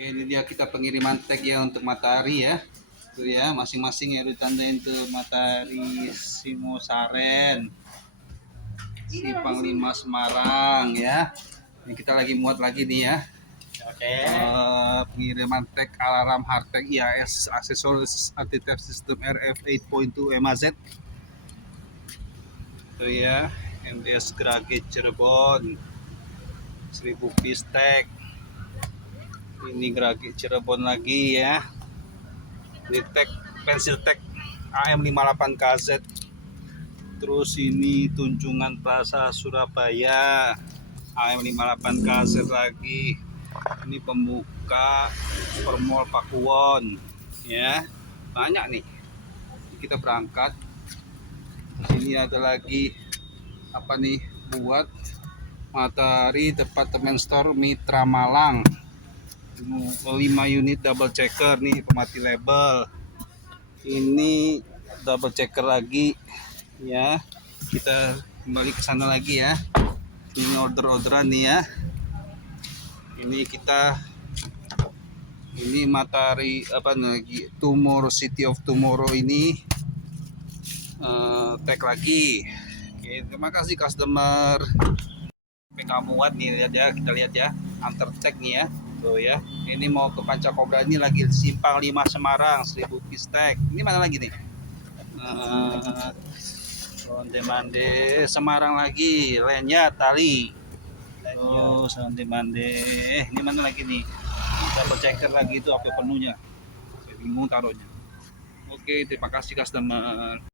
Oke, ini dia kita pengiriman tag ya untuk Matahari ya. Itu ya, masing-masing ya ditandain tuh Matahari Singosaren, si Panglima Semarang ya. Ini kita lagi muat lagi nih ya. Oke. Pengiriman tag alarm hardtag IAS aksesoris anti-theft system RF 8.2 MAZ. Itu ya, MDS Grage Cirebon 1000 piece tag. Ini Grage Cirebon lagi ya. Ini tag pensil tag AM58KZ. Terus ini Tunjungan Plaza Surabaya AM58KZ lagi. Ini pembuka Supermall Pakuwon ya. Banyak nih. Kita berangkat. Ini ada lagi apa nih, buat Matahari Department Store Mitra Malang. 5 unit double checker nih, pemati label. Ini double checker lagi ya. Kita kembali ke sana lagi ya. Ini orderan nih ya. Ini Matahari apa lagi, Tomorrow City of Tomorrow ini tag lagi. Oke, terima kasih customer. PK muat nih, lihat ya, kita lihat ya, antar tag nih ya. Tuh ya, ini mau ke Pancakobra, ini lagi Simpang 5 Semarang 1000 piece tag. Ini mana lagi nih? Onde-mande Semarang lagi, Lenya Tali. Oh, onde-mande. Ini mana lagi nih? Double checker lagi, itu apa penuhnya? Saya bingung taruhnya. Oke, terima kasih customer.